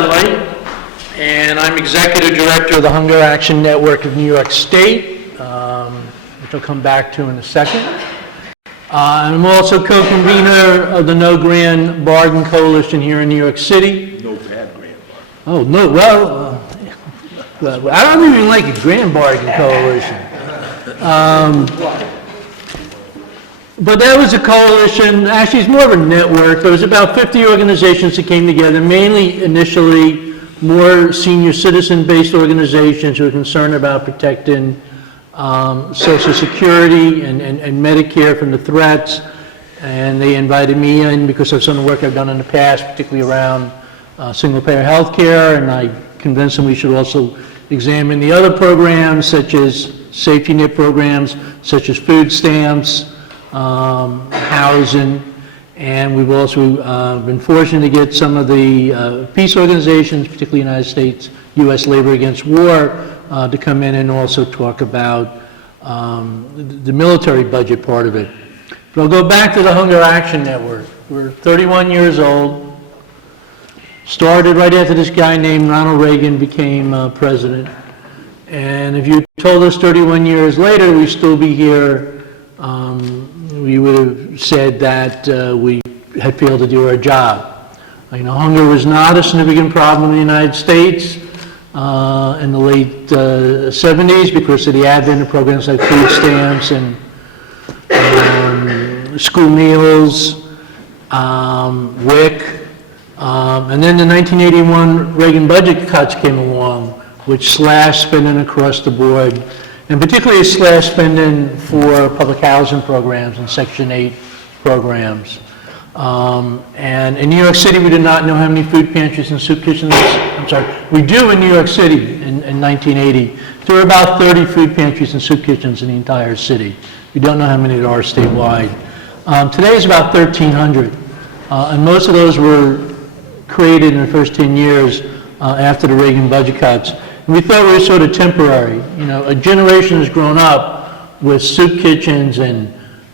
Dunlea, and I'm Executive Director of the Hunger Action Network of New York State, which I'll come back to in a second. I'm also co-convener of the No Grand Bargain Coalition here in New York City. No bad grand bargain. Oh, no, well, I don't even like a Grand Bargain Coalition. But that was a coalition, actually it's more of a network. There was about 50 organizations that came together, mainly initially more senior citizen-based organizations who are concerned about protecting Social Security and Medicare from the threats. And they invited me in because of some of the work I've done in the past, particularly around single-payer health care, and I convinced them we should also examine the other programs, such as safety net programs, such as food stamps, housing, and we've also been fortunate to get some of the peace organizations, particularly United States, U.S. Labor Against War, to come in and also talk about the military budget part of it. But I'll go back to the Hunger Action Network. We're 31 years old. Started right after this guy named Ronald Reagan became president. And if you told us 31 years later we'd still be here, we would have said that we had failed to do our job. You know, hunger was not a significant problem in the United States in the late 70s because of the advent of programs like food stamps and school meals, WIC, and then the 1981 Reagan budget cuts came along, which slashed spending across the board, and particularly slashed spending for public housing programs and Section 8 programs. And in New York City, we did not know how many food pantries and soup kitchens, we do in New York City in 1980. There were about 30 food pantries and soup kitchens in the entire city. We don't know how many there are statewide. Today is about 1,300, and most of those were created in the first 10 years after the Reagan budget cuts. We thought we were sort of temporary. You know, a generation has grown up with soup kitchens and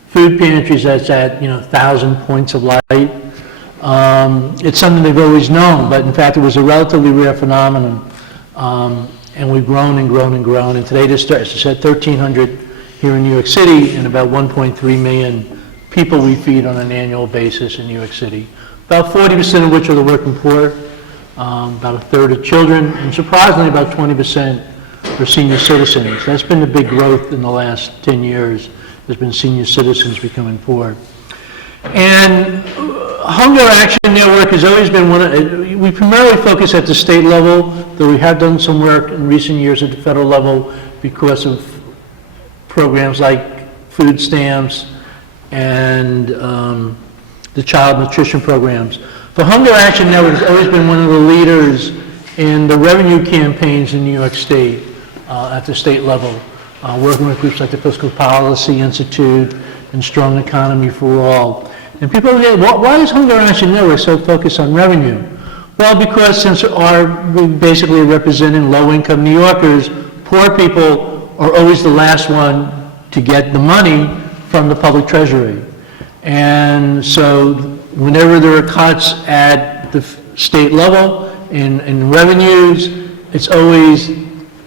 food pantries that's at, 1,000 points of light. It's something they've always known, but in fact it was a relatively rare phenomenon. And we've grown and grown and grown. And today there's, as I said, 1,300 here in New York City and about 1.3 million people we feed on an annual basis in New York City. About 40% of which are the working poor. About a third of children, and surprisingly about 20% are senior citizens. That's been the big growth in the last 10 years. There's been senior citizens becoming poor. And Hunger Action Network has always been we primarily focus at the state level, though we have done some work in recent years at the federal level because of programs like food stamps and the child nutrition programs. The Hunger Action Network has always been one of the leaders in the revenue campaigns in New York State at the state level, working with groups like the Fiscal Policy Institute and Strong Economy for All. And people say, why is Hunger Action Network so focused on revenue? Well, because since we're basically representing low-income New Yorkers, poor people are always the last one to get the money from the public treasury. And so whenever there are cuts at the state level in revenues, it's always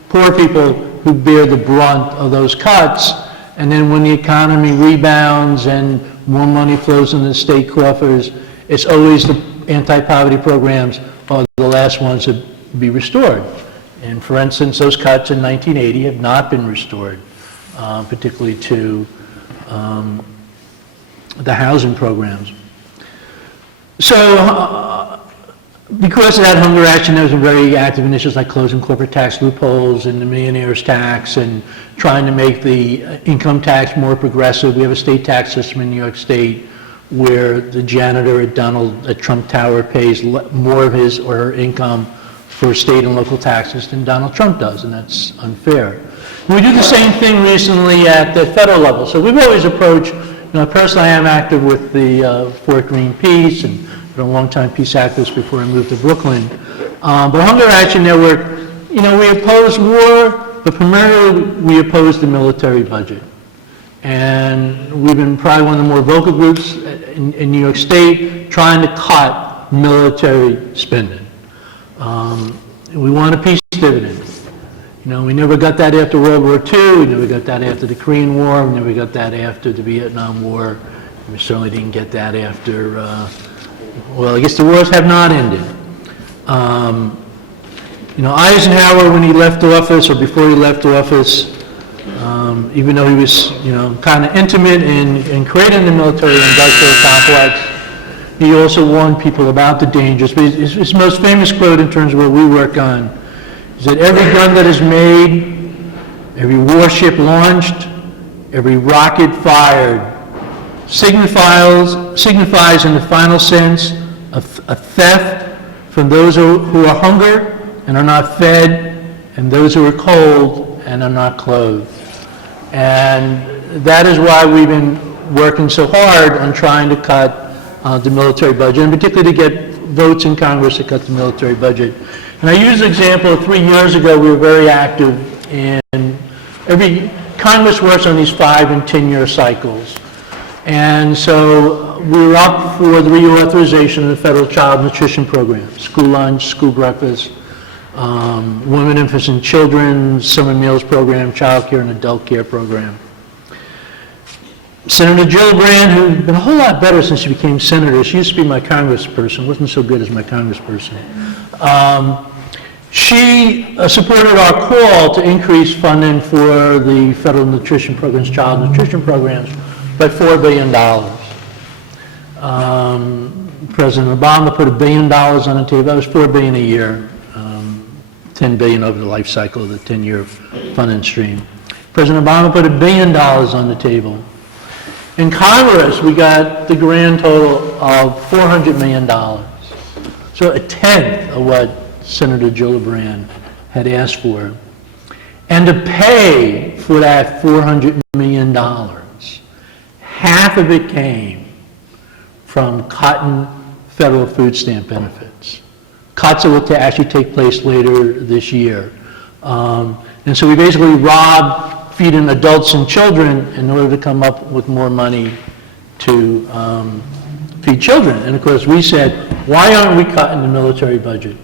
poor people who bear the brunt of those cuts. And then when the economy rebounds and more money flows into the state coffers, it's always the anti-poverty programs are the last ones to be restored. And for instance, those cuts in 1980 have not been restored, particularly to the housing programs. So, because of that, Hunger Action has been very active in issues like closing corporate tax loopholes and the millionaire's tax and trying to make the income tax more progressive. We have a state tax system in New York State where the janitor at Trump Tower pays more of his or her income for state and local taxes than Donald Trump does, and that's unfair. And we do the same thing recently at the federal level. So we've always approached, personally I am active with the Fort Greene Peace and been a long-time peace activist before I moved to Brooklyn. But Hunger Action Network, we oppose war, but primarily we oppose the military budget. And we've been probably one of the more vocal groups in New York State trying to cut military spending. We want a peace dividend. You know, we never got that after World War II, we never got that after the Korean War, we never got that after the Vietnam War, we certainly didn't get that after, well, I guess the wars have not ended. You know, Eisenhower, when he left office, or before he left office, even though he was, you know, kind of intimate in creating the military-industrial complex, he also warned people about the dangers. But his most famous quote in terms of what we work on is that every gun that is made, every warship launched, every rocket fired signifies in the final sense a theft from those who are hungry and are not fed, and those who are cold and are not clothed. And that is why we've been working so hard on trying to cut the military budget, and particularly to get votes in Congress to cut the military budget. And I use the example of 3 years ago, we were very active in Congress works on these 5 and 10-year cycles. And so we were up for the reauthorization of the federal child nutrition program, school lunch, school breakfast, women, infants, and children, summer meals program, child care, and adult care program. Senator Gillibrand, who's been a whole lot better since she became senator, she used to be my congressperson, wasn't so good as my congressperson. She supported our call to increase funding for the federal nutrition programs, child nutrition programs, by $4 billion. President Obama put $1 billion on the table. That was $4 billion a year, $10 billion over the life cycle of the 10-year funding stream. President Obama put $1 billion on the table. In Congress, we got the grand total of $400 million. So a tenth of what Senator Gillibrand had asked for. And to pay for that $400 million, half of it came from cutting federal food stamp benefits. Cuts that will actually take place later this year. And so we basically robbed feeding adults and children in order to come up with more money to feed children. And of course we said, why aren't we cutting the military budget?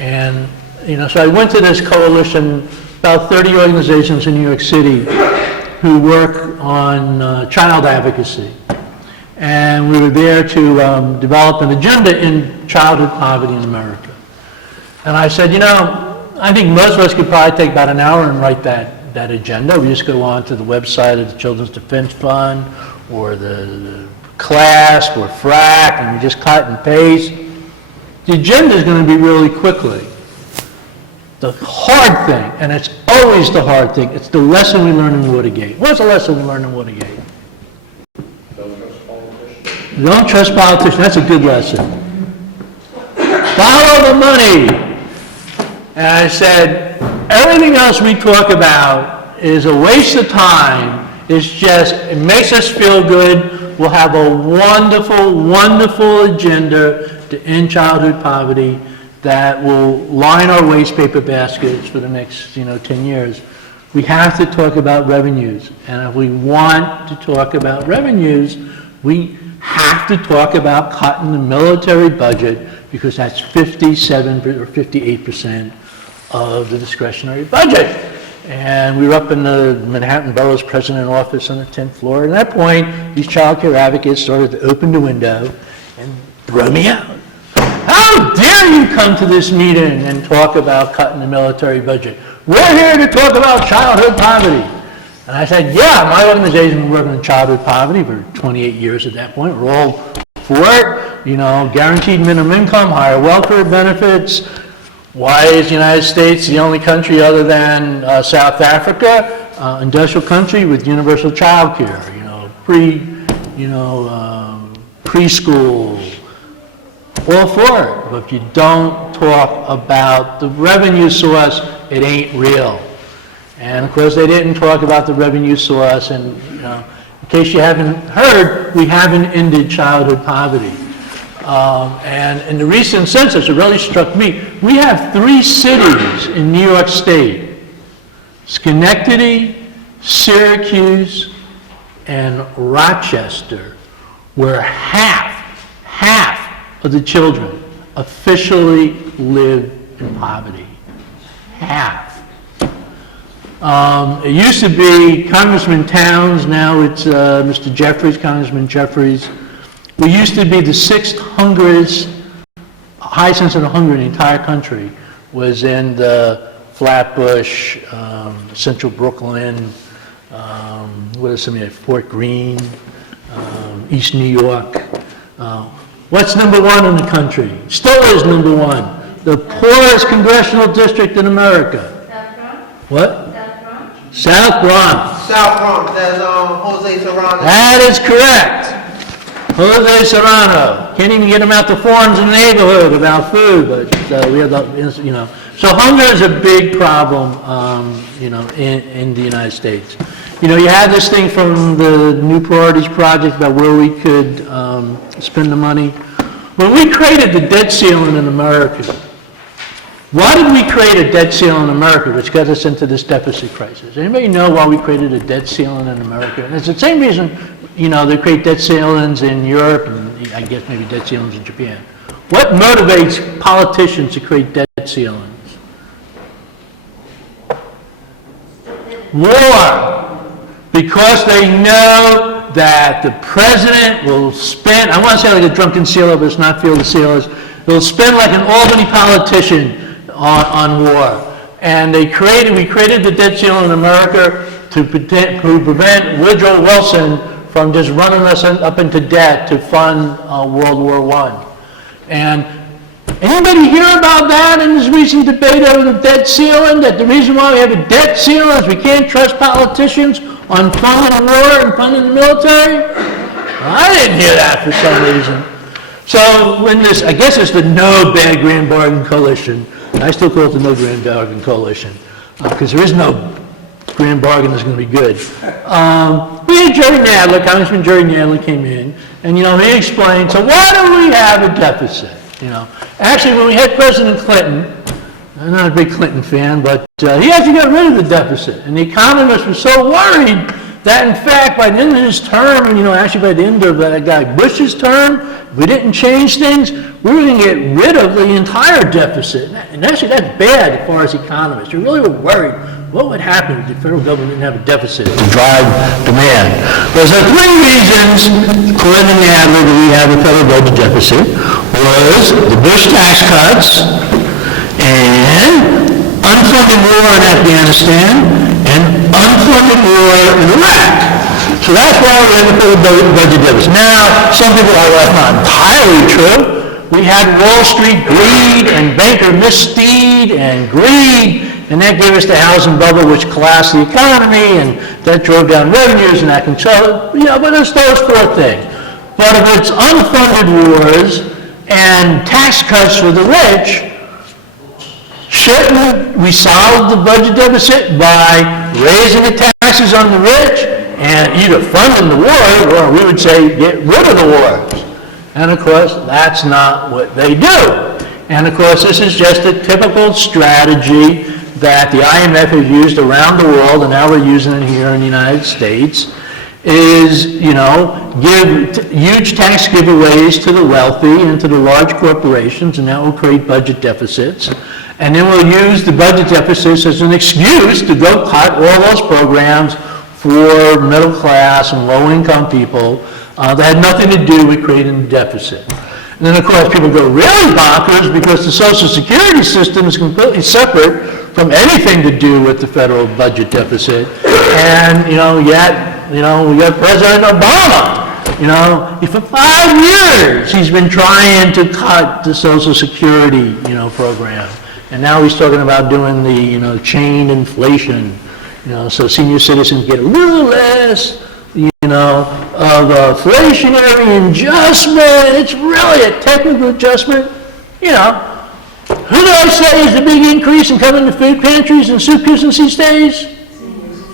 And you know, so I went to this coalition, about 30 organizations in New York City who work on child advocacy. And we were there to develop an agenda in childhood poverty in America. And I said, you know, I think most of us could probably take about an hour and write that agenda. We just go on to the website of the Children's Defense Fund or the CLASP or FRAC, and we just cut and paste. The agenda is going to be really quickly. The hard thing, and it's always the hard thing, it's the lesson we learned in Watergate. What's the lesson we learned in Watergate? Don't trust politicians. Don't trust politicians. That's a good lesson. Follow the money. And I said, everything else we talk about is a waste of time. It's just, it makes us feel good. We'll have a wonderful, wonderful agenda to end childhood poverty that will line our waste paper baskets for the next, 10 years. We have to talk about revenues. And if we want to talk about revenues, we have to talk about cutting the military budget, because that's 57 or 58% of the discretionary budget. And we were up in the Manhattan Borough's president office on the 10th floor. And at that point, these child care advocates started to open the window and throw me out. How dare you come to this meeting and talk about cutting the military budget? We're here to talk about childhood poverty. And I said, yeah, my organization has been working on childhood poverty for 28 years at that point. We're all for it. Guaranteed minimum income, higher welfare benefits. Why is the United States the only country other than South Africa, industrial country with universal child care? Preschool, all for it. But if you don't talk about the revenue source, it ain't real. And of course, they didn't talk about the revenue source. And in case you haven't heard, we haven't ended childhood poverty. And in the recent census, it really struck me. We have 3 cities in New York State: Schenectady, Syracuse, and Rochester, where half of the children officially live in poverty. Half. It used to be Congressman Towns, now it's Mr. Jeffries, Congressman Jeffries. We used to be the sixth hungriest, highest incidence of hunger in the entire country was in the Flatbush, Central Brooklyn, what is some of that, Fort Greene, East New York. What's number one in the country? Still is number one. The poorest congressional district in America. South Bronx? What? South Bronx? South Bronx. South Bronx, that's Jose Serrano. That is correct. Jose Serrano. Can't even get him out to forums in the neighborhood about food, but we have the, you know. So hunger is a big problem, you know, in the United States. You know, you had this thing from the New Priorities Project about where we could spend the money. When we created the debt ceiling in America, why did we create a debt ceiling in America, which got us into this deficit crisis? Anybody know why we created a debt ceiling in America? And it's the same reason, you know, they create debt ceilings in Europe, and I guess maybe debt ceilings in Japan. What motivates politicians to create debt ceilings? War. Because they know that the president will spend, I want to say like a drunken sailor, but it's not Field of Sailors, they'll spend like an Albany politician on war. And we created the debt ceiling in America to prevent Woodrow Wilson from just running us up into debt to fund World War I. And anybody hear about that in this recent debate over the debt ceiling? That the reason why we have a debt ceiling is we can't trust politicians on funding war and funding the military? I didn't hear that for some reason. So when this, I guess it's the No Bad Grand Bargain Coalition. I still call it the No Grand Bargain Coalition because there is no grand bargain that's going to be good. We had Jerry Nadler, Congressman Jerry Nadler came in, and you know he explained. So why do we have a deficit? You know, actually when we had President Clinton, I'm not a big Clinton fan, but he actually got rid of the deficit. And the economists were so worried that, in fact, by the end of his term, and, you know, actually by the end of that guy Bush's term, if we didn't change things, we were going to get rid of the entire deficit. And actually, that's bad as far as economists. We really were worried what would happen if the federal government didn't have a deficit to drive demand. There's three reasons, according to Nadler, that we have a federal budget deficit. Was the Bush tax cuts, and unfunded war in Afghanistan, and unfunded war in Iraq. So that's why we have a full budget deficit. Now, some people are like, that's not entirely true. We had Wall Street greed and banker misdeed and greed, and that gave us the housing bubble, which collapsed the economy, and that drove down revenues and that control. You know, but it's those four things. But if it's unfunded wars and tax cuts for the rich, shouldn't we solve the budget deficit by raising the taxes on the rich and either funding the war, or we would say get rid of the wars? And of course, that's not what they do. And of course, this is just a typical strategy that the IMF has used around the world, and now we're using it here in the United States, is, you know, give huge tax giveaways to the wealthy and to the large corporations, and that will create budget deficits. And then we'll use the budget deficits as an excuse to go cut all those programs for middle class and low income people that had nothing to do with creating the deficit. And then of course people go really bonkers because the Social Security system is completely separate from anything to do with the federal budget deficit. And, you know, yet, you know, we got President Obama. You know, for 5 years he's been trying to cut the Social Security, you know, program. And now he's talking about doing the, you know, chain inflation, you know, so senior citizens get a little less, you know, of inflationary adjustment. It's really a technical adjustment. You know, who do I say is the big increase in coming to food pantries and soup kitchens these days?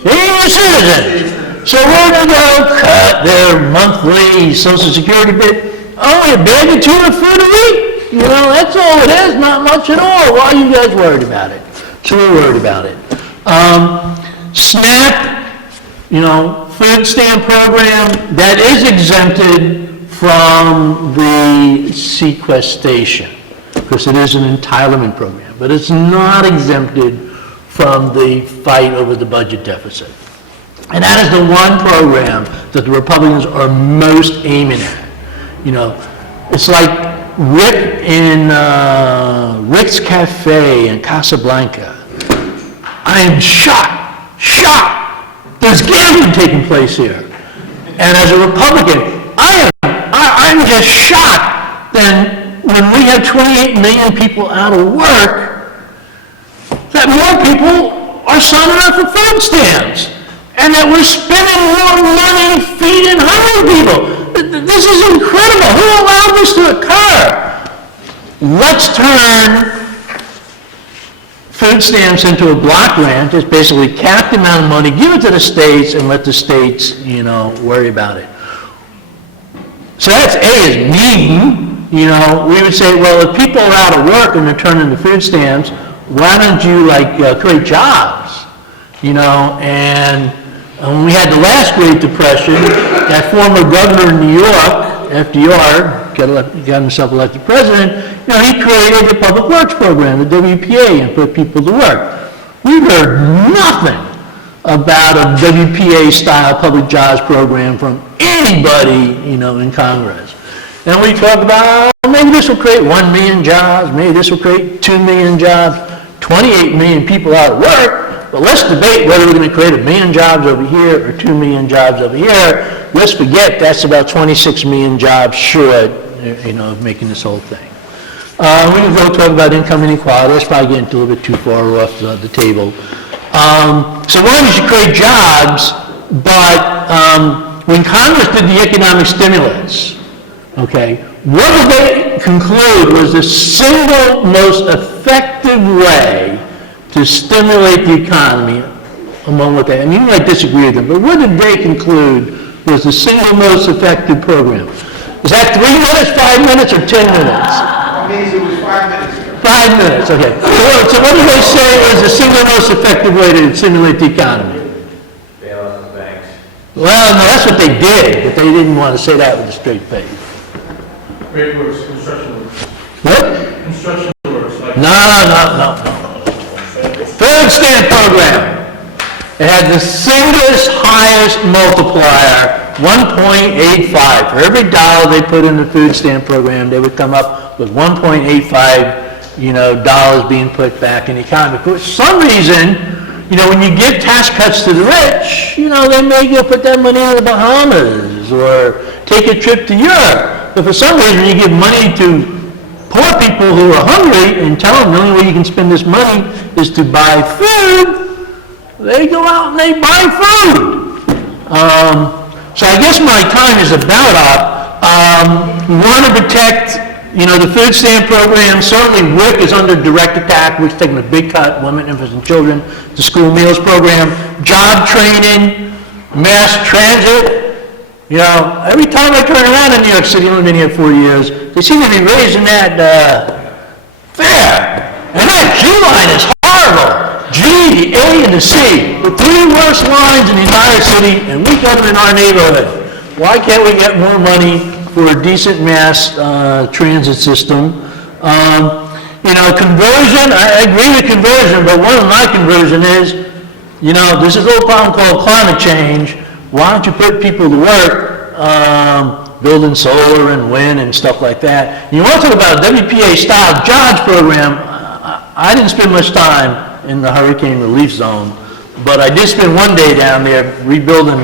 Senior citizens. So we're going to go cut their monthly Social Security bit, only a bag of tuna food a week. You know, that's all it is, not much at all. Why are you guys worried about it? So we're worried about it. SNAP, you know, food stamp program, that is exempted from the sequestration. because it is an entitlement program, but it's not exempted from the fight over the budget deficit. And that is the one program that the Republicans are most aiming at. You know, it's like Rick in Rick's Cafe in Casablanca. I am shocked. There's gambling taking place here. And as a Republican, I'm just shocked that when we have 28 million people out of work, that more people are signing up for food stamps, and that we're spending more money feeding hungry people. This is incredible. Who allowed this to occur? Let's turn food stamps into a block grant. Just basically cap the amount of money, give it to the states, and let the states, worry about it. So that's A, is mean. We would say, well, if people are out of work and they're turning to food stamps, why don't you create jobs? And when we had the last Great Depression, that former governor in New York, FDR, got himself elected president, he created the Public Works Program, the WPA, and put people to work. We've heard nothing about a WPA-style public jobs program from anybody, in Congress. And we talk about, maybe this will create 1 million jobs, maybe this will create 2 million jobs, 28 million people out of work, but let's debate whether we're going to create 1 million jobs over here or 2 million jobs over here. Let's forget that's about 26 million jobs short, of making this whole thing. We can go talk about income inequality. That's probably getting a little bit too far off the table. So one, you should create jobs, but when Congress did the economic stimulus, okay, what did they conclude was the single most effective way to stimulate the economy among what they, and you might disagree with them, but what did they conclude was the single most effective program? Is that 3 minutes, 5 minutes, or 10 minutes? That means it was 5 minutes. 5 minutes, okay. So what did they say was the single most effective way to stimulate the economy? Bail out the banks. Well, no, that's what they did, but they didn't want to say that with a straight face. Great works, construction works. What? Construction works, like. No. Food stamp program. It had the single highest multiplier, 1.85. For every dollar they put in the food stamp program, they would come up with 1.85, dollars being put back in the economy. For some reason, when you give tax cuts to the rich, they may go put that money in the Bahamas or take a trip to Europe. But for some reason, you give money to poor people who are hungry and tell them the only way you can spend this money is to buy food. They go out and they buy food. So I guess my time is about up. We want to protect, the food stamp program. Certainly WIC is under direct attack. We've taken a big cut, women, infants, and children, the school meals program, job training, mass transit. Every time I turn around in New York City, I've been here 4 years, they seem to be raising that fare. And that G line is horrible. G, the A, and the C, the 3 worst lines in the entire city, and we got them in our neighborhood. Why can't we get more money for a decent mass transit system? Conversion, I agree with conversion, but one of my conversion is, there's this little problem called climate change. Why don't you put people to work building solar and wind and stuff like that? You want to talk about a WPA-style jobs program. I didn't spend much time in the hurricane relief zone, but I did spend one day down there rebuilding,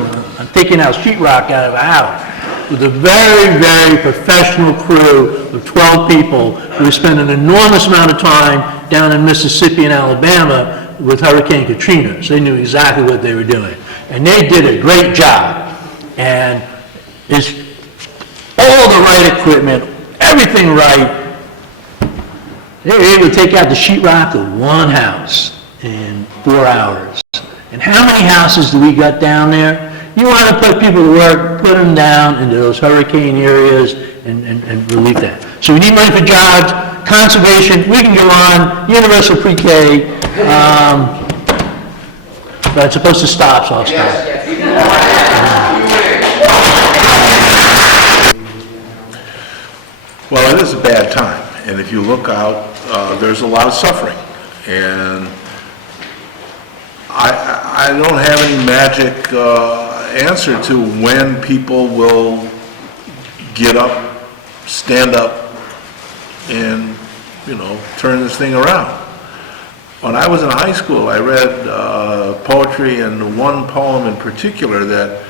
taking out sheetrock out of a house with a very, very professional crew of 12 people who spent an enormous amount of time down in Mississippi and Alabama with Hurricane Katrina. So they knew exactly what they were doing. And they did a great job. And it's all the right equipment, everything right. They were able to take out the sheetrock of one house in 4 hours. And how many houses do we got down there? You want to put people to work, put them down into those hurricane areas and relieve that. So we need money for jobs, conservation, we can go on, universal pre-K, but it's supposed to stop, so I'll stop. Well, it is a bad time. And if you look out, there's a lot of suffering. And I don't have any magic answer to when people will get up, stand up, and, turn this thing around. When I was in high school, I read poetry, and one poem in particular that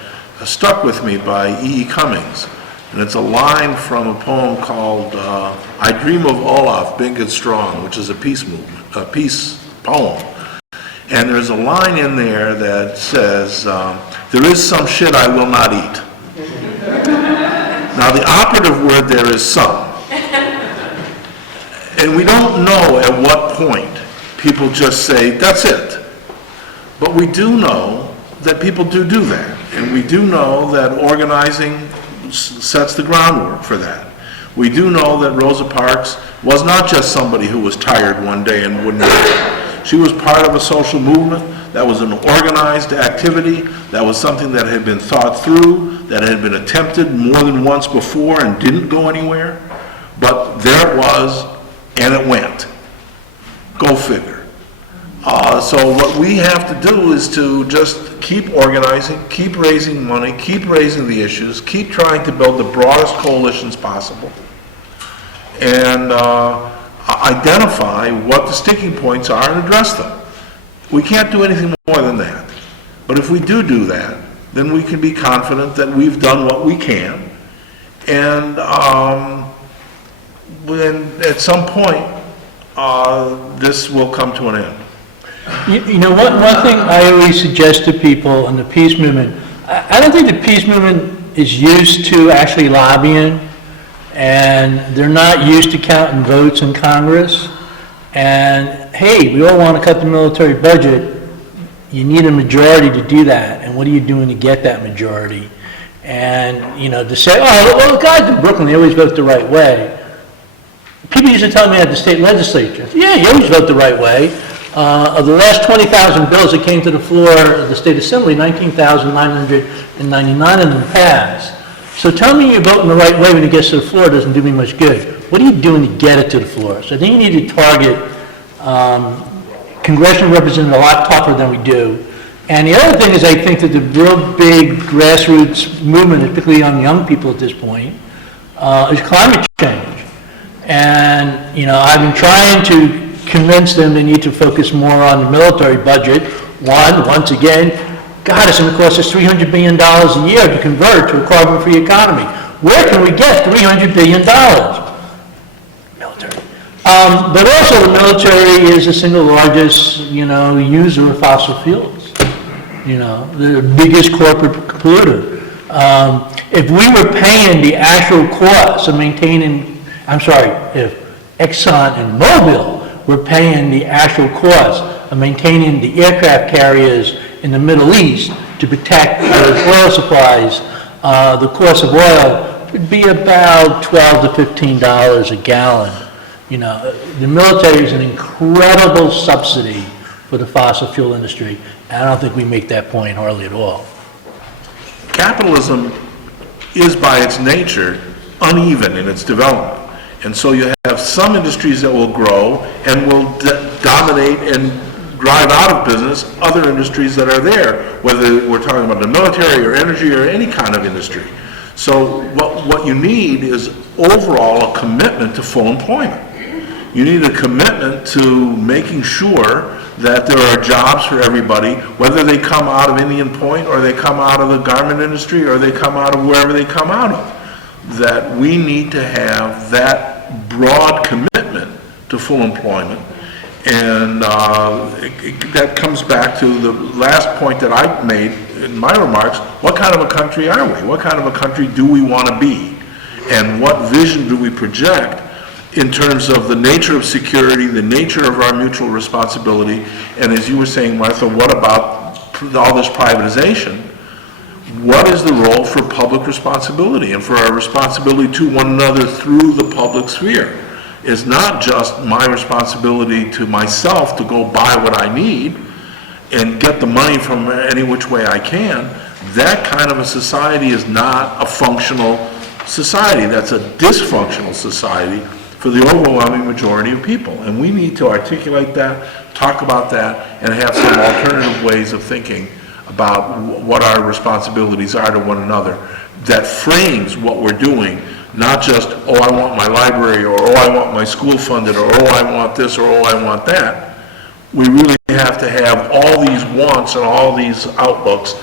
stuck with me by E. E. Cummings. And it's a line from a poem called I Dream of Olaf, Big and Strong, which is a peace poem. And there's a line in there that says, there is some shit I will not eat. Now, the operative word there is some. And we don't know at what point people just say, that's it. But we do know that people do that. And we do know that organizing sets the groundwork for that. We do know that Rosa Parks was not just somebody who was tired one day and wouldn't do it. She was part of a social movement that was an organized activity, that was something that had been thought through, that had been attempted more than once before and didn't go anywhere. But there it was, and it went. Go figure. So what we have to do is to just keep organizing, keep raising money, keep raising the issues, keep trying to build the broadest coalitions possible, and identify what the sticking points are and address them. We can't do anything more than that. But if we do that, then we can be confident that we've done what we can, and when at some point this will come to an end. One thing I always suggest to people in the peace movement, I don't think the peace movement is used to actually lobbying, and they're not used to counting votes in Congress. And hey, we all want to cut the military budget. You need a majority to do that, and what are you doing to get that majority? And, to say, oh, well, the guys in Brooklyn, they always vote the right way. People used to tell me at the state legislature, yeah, you always vote the right way. Of the last 20,000 bills that came to the floor of the state assembly, 19,999 of them passed. So tell me you're voting the right way when it gets to the floor, it doesn't do me much good. What are you doing to get it to the floor? So I think you need to target congressional representatives a lot tougher than we do. And the other thing is, I think that the real big grassroots movement, particularly on young people at this point, is climate change. And, I've been trying to convince them they need to focus more on the military budget. Once again, God, it's going to cost us $300 billion a year to convert to a carbon-free economy. Where can we get $300 billion? Military. But also the military is the single largest, user of fossil fuels. The biggest corporate polluter. If we were paying the actual cost of maintaining, if Exxon and Mobil were paying the actual cost of maintaining the aircraft carriers in the Middle East to protect those oil supplies, the cost of oil would be about $12 to $15 a gallon. The military is an incredible subsidy for the fossil fuel industry, and I don't think we make that point hardly at all. Capitalism is by its nature uneven in its development. And so you have some industries that will grow and will dominate and drive out of business other industries that are there, whether we're talking about the military or energy or any kind of industry. So what you need is overall a commitment to full employment. You need a commitment to making sure that there are jobs for everybody, whether they come out of Indian Point or they come out of the garment industry or they come out of wherever they come out of. That we need to have that broad commitment to full employment. And that comes back to the last point that I made in my remarks. What kind of a country are we? What kind of a country do we want to be? And what vision do we project in terms of the nature of security, the nature of our mutual responsibility? And as you were saying, Martha, what about all this privatization? What is the role for public responsibility and for our responsibility to one another through the public sphere? It's not just my responsibility to myself to go buy what I need and get the money from any which way I can. That kind of a society is not a functional society. That's a dysfunctional society for the overwhelming majority of people. And we need to articulate that, talk about that, and have some alternative ways of thinking about what our responsibilities are to one another that frames what we're doing, not just, oh, I want my library, or oh, I want my school funded, or oh, I want this, or oh, I want that. We really have to have all these wants and all these outlooks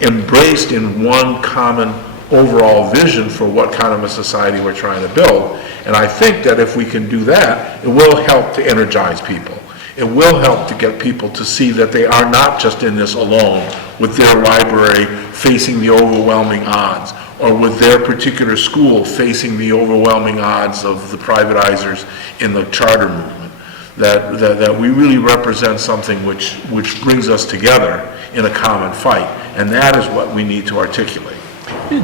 embraced in one common overall vision for what kind of a society we're trying to build. And I think that if we can do that, it will help to energize people. It will help to get people to see that they are not just in this alone with their library facing the overwhelming odds, or with their particular school facing the overwhelming odds of the privatizers in the charter movement. That we really represent something which brings us together in a common fight. And that is what we need to articulate.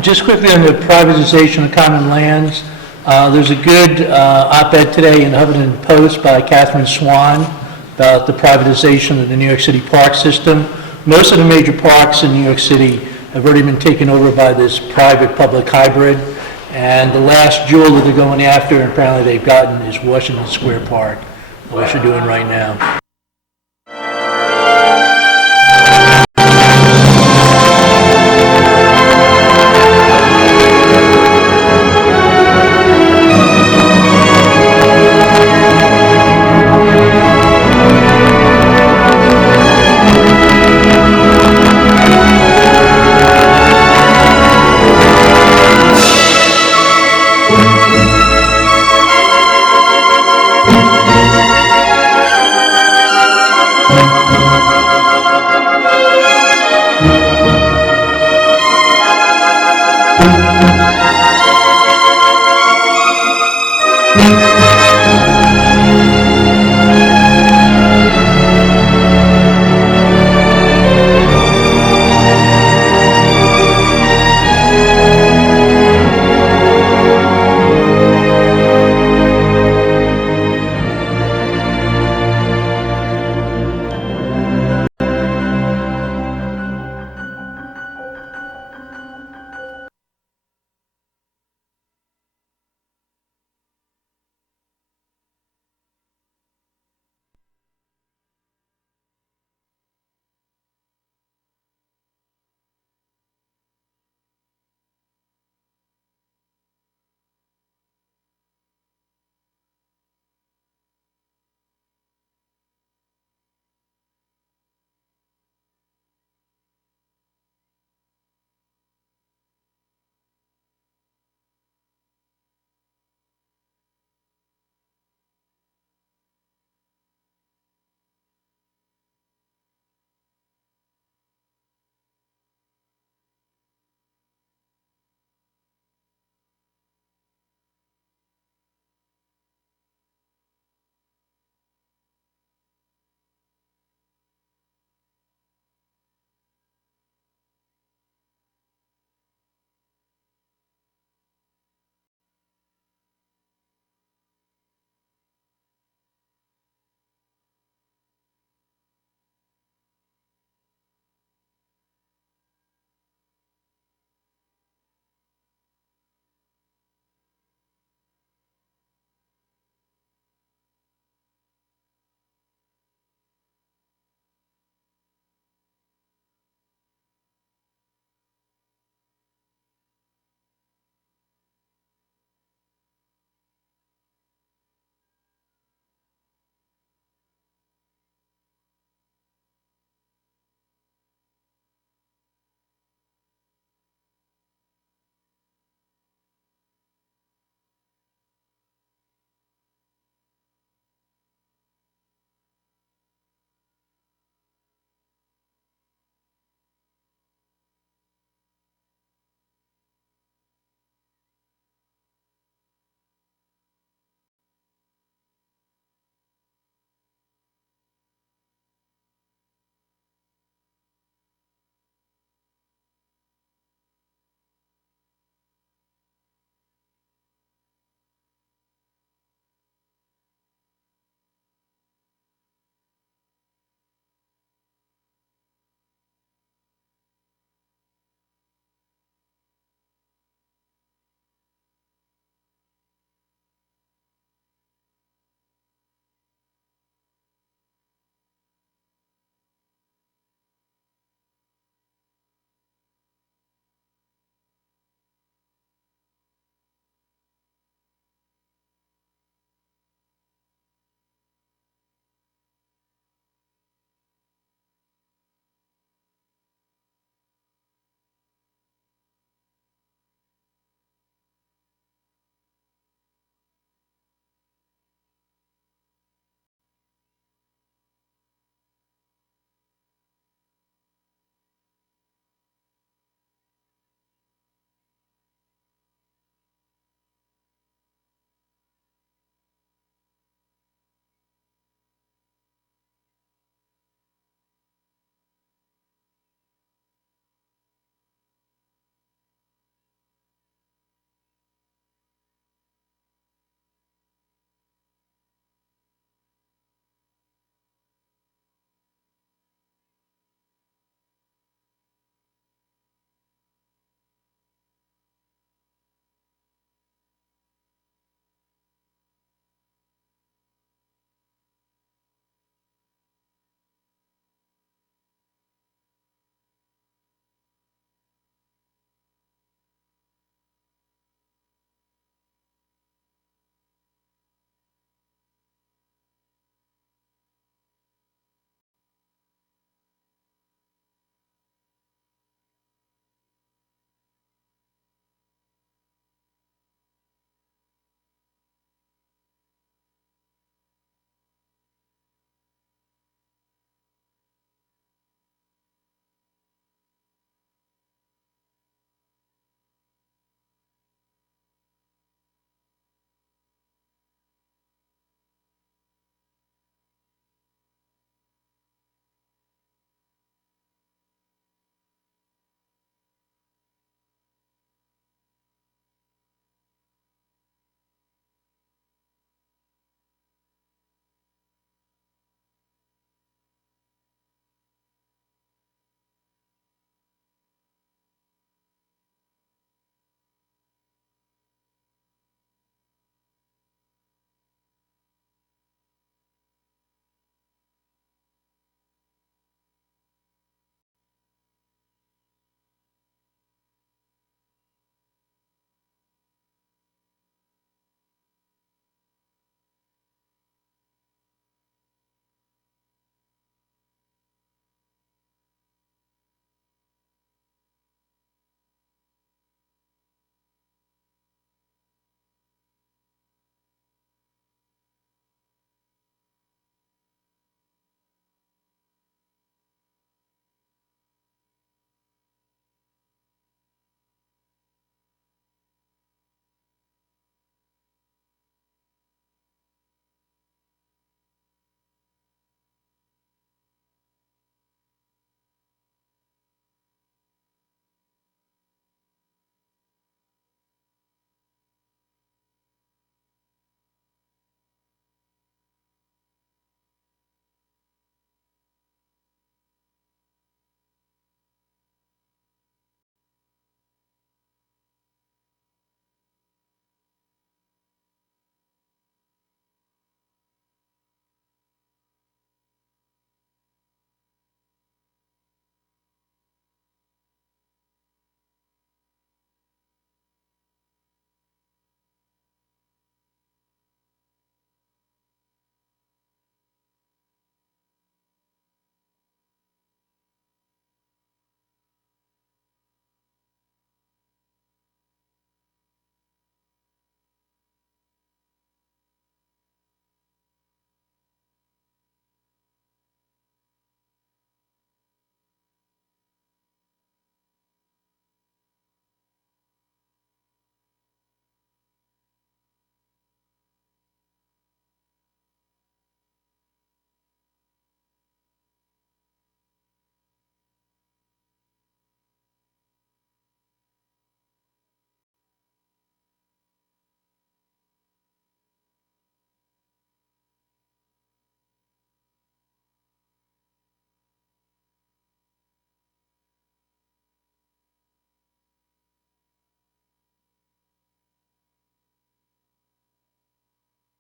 Just quickly on the privatization of common lands, there's a good op-ed today in the Huffington Post by Catherine Swan about the privatization of the New York City park system. Most of the major parks in New York City have already been taken over by this private-public hybrid, and the last jewel that they're going after, and apparently they've gotten, is Washington Square Park, which they're doing right now.